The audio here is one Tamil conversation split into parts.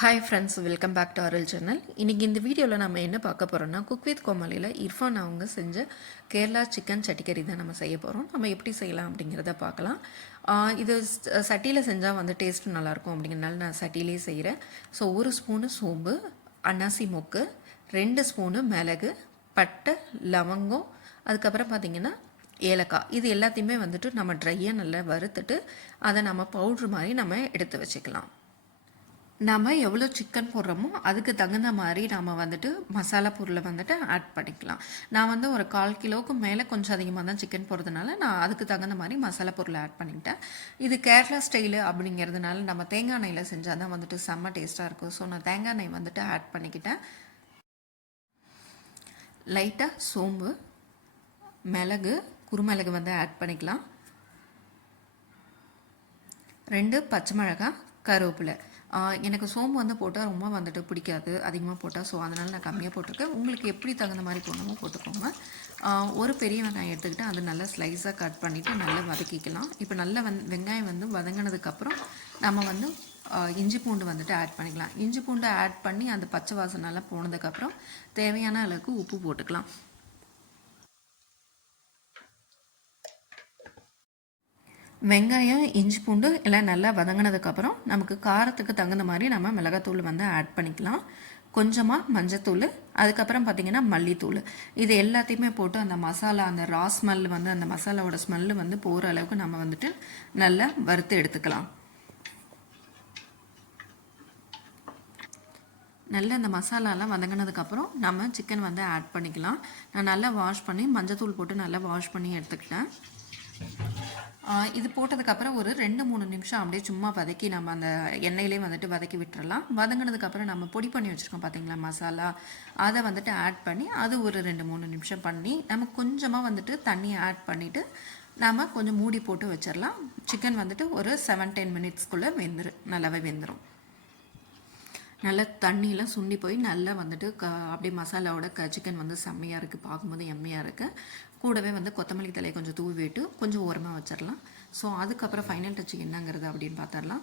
Hi friends, welcome back to அரல் சேனல். இன்றைக்கி இந்த வீடியோவில் நம்ம என்ன பார்க்க போகிறோம்னா, குக் வித் கோமாளியில் இர்ஃபான் அவங்க செஞ்ச கேரளா சிக்கன் சட்டிக்கறி தான் நம்ம செய்ய போகிறோம். நம்ம எப்படி செய்யலாம் அப்படிங்கிறத பார்க்கலாம். இது சட்டியில் செஞ்சால் வந்து டேஸ்ட்டும் நல்லாயிருக்கும் அப்படிங்கிறனால நான் சட்டியிலே செய்கிறேன். ஸோ 1 ஸ்பூனு சோம்பு, அன்னாசி மொக்கு, 2 ஸ்பூனு மிளகு, பட்டை, லவங்கம், அதுக்கப்புறம் பார்த்திங்கன்னா ஏலக்காய். இது எல்லாத்தையுமே வந்துட்டு நம்ம ட்ரையாக நல்லா வறுத்துட்டு அதை நம்ம பவுட்ரு மாதிரி நம்ம எடுத்து வச்சுக்கலாம். நம்ம எவ்வளோ சிக்கன் போடுறோமோ அதுக்கு தகுந்த மாதிரி நம்ம வந்துட்டு மசாலா பொருளை வந்துட்டு ஆட் பண்ணிக்கலாம். நான் வந்து ஒரு 1/4 கிலோவுக்கு மேலே கொஞ்சம் அதிகமாக தான் சிக்கன் போடுறதுனால நான் அதுக்கு தகுந்த மாதிரி மசாலா பொருளை ஆட் பண்ணிக்கிட்டேன். இது கேரளா ஸ்டைலு அப்படிங்கிறதுனால நம்ம தேங்காய் எண்ணெயில் செஞ்சால் தான் வந்துட்டு செம்ம டேஸ்ட்டாக இருக்கும். ஸோ நான் தேங்காய் எண்ணெய் வந்துட்டு ஆட் பண்ணிக்கிட்டேன். லைட்டாக சோம்பு, மிளகு, குருமிளகு வந்து ஆட் பண்ணிக்கலாம். 2 பச்சை மிளகாய், கருவேப்பிலை. எனக்கு சோம்பு வந்து போட்டால் ரொம்ப வந்துட்டு பிடிக்காது அதிகமாக போட்டால். ஸோ அதனால் நான் கம்மியாக போட்டிருக்கேன். உங்களுக்கு எப்படி தகுந்த மாதிரி போடணுமோ போட்டுக்கோங்க. ஒரு பெரிய வெங்காயம் எடுத்துக்கிட்டு அதை நல்லா ஸ்லைஸாக கட் பண்ணிவிட்டு நல்லா வதக்கிக்கலாம். இப்போ நல்லா வெங்காயம் வந்து வதங்கினதுக்கப்புறம் நம்ம வந்து இஞ்சி பூண்டு வந்துட்டு ஆட் பண்ணிக்கலாம். இஞ்சி பூண்டு ஆட் பண்ணி அந்த பச்சை வாசனைலாம் போனதுக்கப்புறம் தேவையான அளவுக்கு உப்பு போட்டுக்கலாம். வெங்காயம், இஞ்சி பூண்டு எல்லாம் நல்லா வதங்கினதுக்கப்புறம் நமக்கு காரத்துக்கு தகுந்த மாதிரி நம்ம மிளகாத்தூள் வந்து ஆட் பண்ணிக்கலாம். கொஞ்சமாக மஞ்சத்தூள், அதுக்கப்புறம் பார்த்திங்கன்னா மல்லித்தூள். இது எல்லாத்தையுமே போட்டு அந்த மசாலா, அந்த ரா ஸ்மெல் வந்து அந்த மசாலாவோட ஸ்மெல்லு வந்து போகிற அளவுக்கு நம்ம வந்துட்டு நல்லா வறுத்து எடுத்துக்கலாம். நல்லா இந்த மசாலாலாம் வதங்கினதுக்கப்புறம் நம்ம சிக்கன் வந்து ஆட் பண்ணிக்கலாம். நான் நல்லா வாஷ் பண்ணி மஞ்சத்தூள் போட்டு நல்லா வாஷ் பண்ணி எடுத்துக்கிட்டேன். இது போட்டதுக்கப்புறம் ஒரு 2-3 நிமிஷம் அப்படியே சும்மா வதக்கி நம்ம அந்த எண்ணெயிலே வந்துட்டு வதக்கி விட்டுறலாம். வதங்கினதுக்கப்புறம் நம்ம பொடி பண்ணி வச்சுருக்கோம் பார்த்திங்களா மசாலா, அதை வந்துட்டு ஆட் பண்ணி அது ஒரு 2-3 நிமிஷம் பண்ணி நம்ம கொஞ்சமாக வந்துட்டு தண்ணியை ஆட் பண்ணிவிட்டு நம்ம கொஞ்சம் மூடி போட்டு வச்சிடலாம். சிக்கன் வந்துட்டு ஒரு 7-10 மினிட்ஸ்க்குள்ளே நல்லாவே வெந்துடும். நல்லா தண்ணியெலாம் சுண்டி போய் நல்லா வந்துட்டு அப்படியே மசாலாவோட சிக்கன் வந்து செம்மையாக இருக்குது, பார்க்கும்போது எம்மையாக இருக்குது. கூடவே வந்து கொத்தமல்லி தலையை கொஞ்சம் தூவி விட்டு கொஞ்சம் ஓரமாக வச்சிடலாம். ஸோ அதுக்கப்புறம் ஃபைனல் டச் என்னங்கிறது அப்படின்னு பார்த்துடலாம்.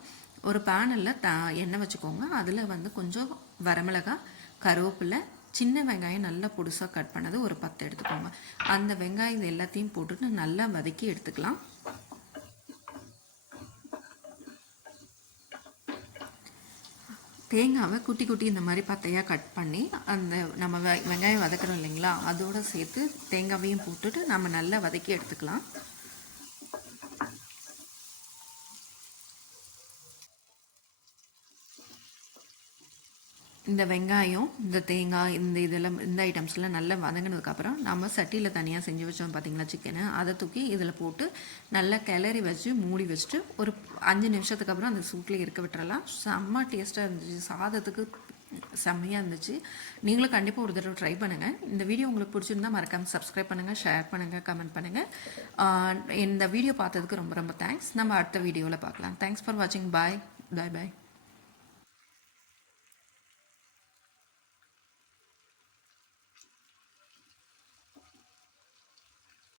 ஒரு பேனில் எண்ணெய் வச்சுக்கோங்க. அதில் வந்து கொஞ்சம் வரமிளகாய், கருவேப்பிலை, சின்ன வெங்காயம் நல்லா பொடுசாக கட் பண்ணது ஒரு 10 எடுத்துக்கோங்க. அந்த வெங்காயம் எல்லாத்தையும் போட்டுட்டு நல்லா வதக்கி எடுத்துக்கலாம். தேங்காவை குட்டி குட்டி இந்த மாதிரி பத்தையாக கட் பண்ணி அந்த நம்ம வெங்காயம் வதக்கிறோம் இல்லைங்களா, அதோடு சேர்த்து தேங்காவையும் போட்டுட்டு நம்ம நல்லா வதக்கி எடுத்துக்கலாம். இந்த வெங்காயம், இந்த தேங்காய், இதெல்லாம் இந்த ஐட்டம்ஸ்லாம் நல்லா வதங்கினதுக்கப்புறம் நம்ம சட்டியில் தனியாக செஞ்சு வச்சோம் பார்த்திங்களா சிக்கனை, அதை தூக்கி இதில் போட்டு நல்லா கிளறி வச்சு மூடி வச்சுட்டு ஒரு 5 நிமிஷத்துக்கு அப்புறம் அந்த சூட்லேயே இருக்க விட்டுறலாம். செம்ம டேஸ்ட்டாக இருந்துச்சு, சாதத்துக்கு செம்மையாக இருந்துச்சு. நீங்களும் கண்டிப்பாக ஒரு தடவை ட்ரை பண்ணுங்கள். இந்த வீடியோ உங்களுக்கு பிடிச்சிருந்தால் மறக்காமல் சப்ஸ்கிரைப் பண்ணுங்கள், ஷேர் பண்ணுங்கள், கமெண்ட் பண்ணுங்கள். இந்த வீடியோ பார்த்ததுக்கு ரொம்ப ரொம்ப தேங்க்ஸ். நம்ம அடுத்த வீடியோவில் பார்க்கலாம். தேங்க்ஸ் ஃபார் வாட்சிங். பாய் பாய்.